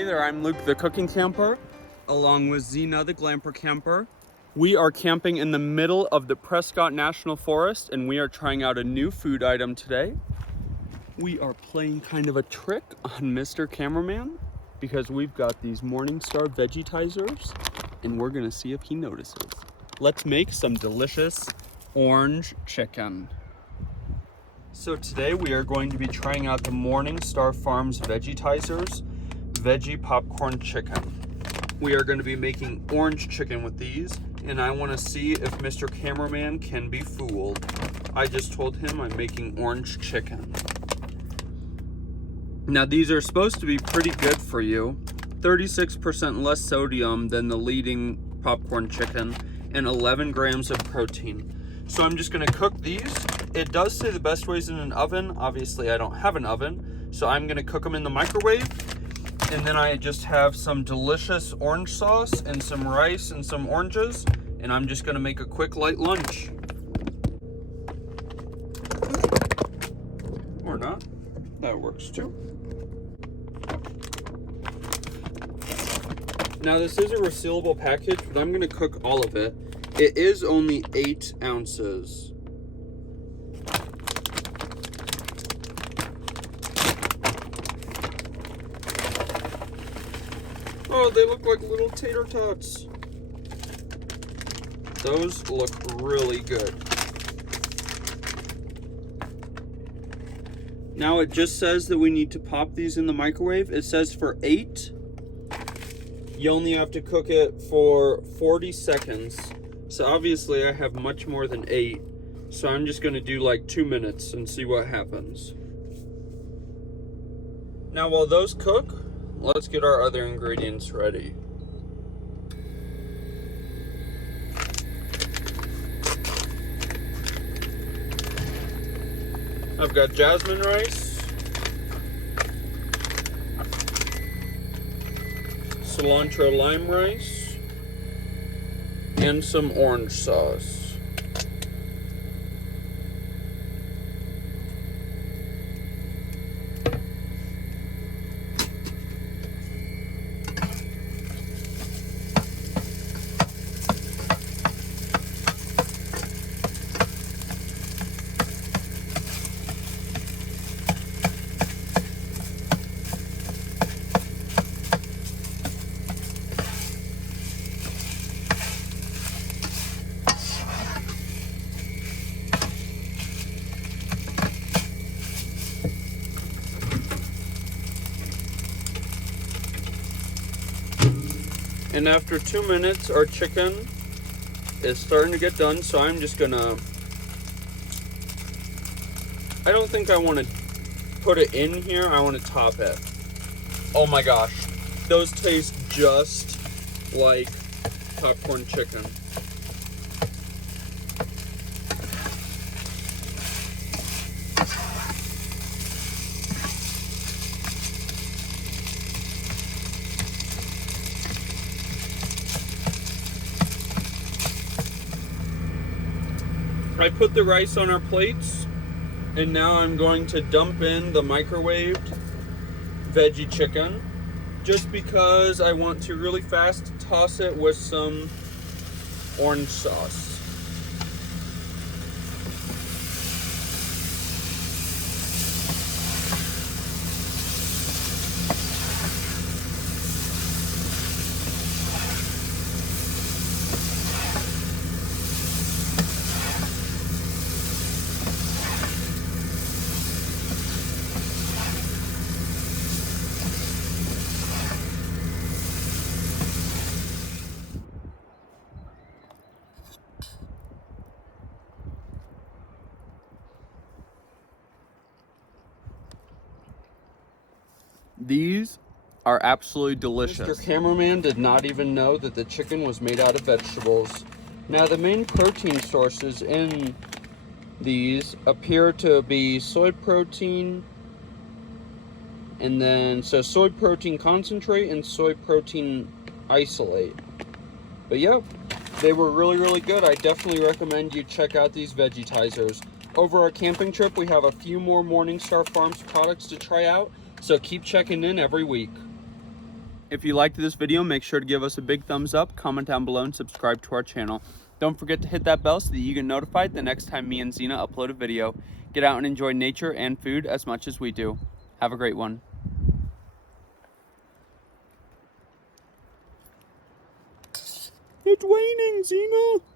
Hey there, I'm Luke the Cooking Camper, along with Zena the Glamper Camper. We are camping in the middle of the Prescott National Forest, and we are trying out a new food item today. We are playing kind of a trick on Mr. Cameraman because we've got these Morningstar vegetizers, and we're gonna see if he notices. Let's make some delicious orange chicken. So today we are going to be trying out the Morningstar Farms vegetizers veggie popcorn chicken. We are going to be making orange chicken with these, and I want to see if Mr. Cameraman can be fooled. I just told him I'm making orange chicken. Now these are supposed to be pretty good for you. 36% less sodium than the leading popcorn chicken and 11 grams of protein. So I'm just going to cook these. It does say the best way is in an oven. Obviously I don't have an oven, so I'm going to cook them in the microwave. And then I just have some delicious orange sauce and some rice and some oranges, and I'm just gonna make a quick light lunch. Or not, that works too. Now this is a resealable package, but I'm gonna cook all of it. It is only 8 ounces. Oh, they look like little tater tots. Those look really good. Now it just says that we need to pop these in the microwave. It says for 8. You only have to cook it for 40 seconds. So obviously I have much more than 8. So I'm just gonna do like 2 minutes and see what happens. Now while those cook, let's get our other ingredients ready. I've got jasmine rice, cilantro lime rice, and some orange sauce. And after 2 minutes, our chicken is starting to get done, so I'm just gonna, I don't think I want to put it in here, I want to top it. Oh my gosh, those taste just like popcorn chicken. I put the rice on our plates, and now I'm going to dump in the microwaved veggie chicken, just because I want to really fast toss it with some orange sauce. These are absolutely delicious. Mr. Cameraman did not even know that the chicken was made out of vegetables. Now the main protein sources in these appear to be soy protein, and then so soy protein concentrate and soy protein isolate. But yeah, they were really good. I definitely recommend you check out these vegetizers. Over our camping trip, we have a few more Morningstar Farms products to try out, so keep checking in every week. If you liked this video, make sure to give us a big thumbs up, comment down below, and subscribe to our channel. Don't forget to hit that bell so that you get notified the next time me and Zena upload a video. Get out and enjoy nature and food as much as we do. Have a great one. It's raining, Zena!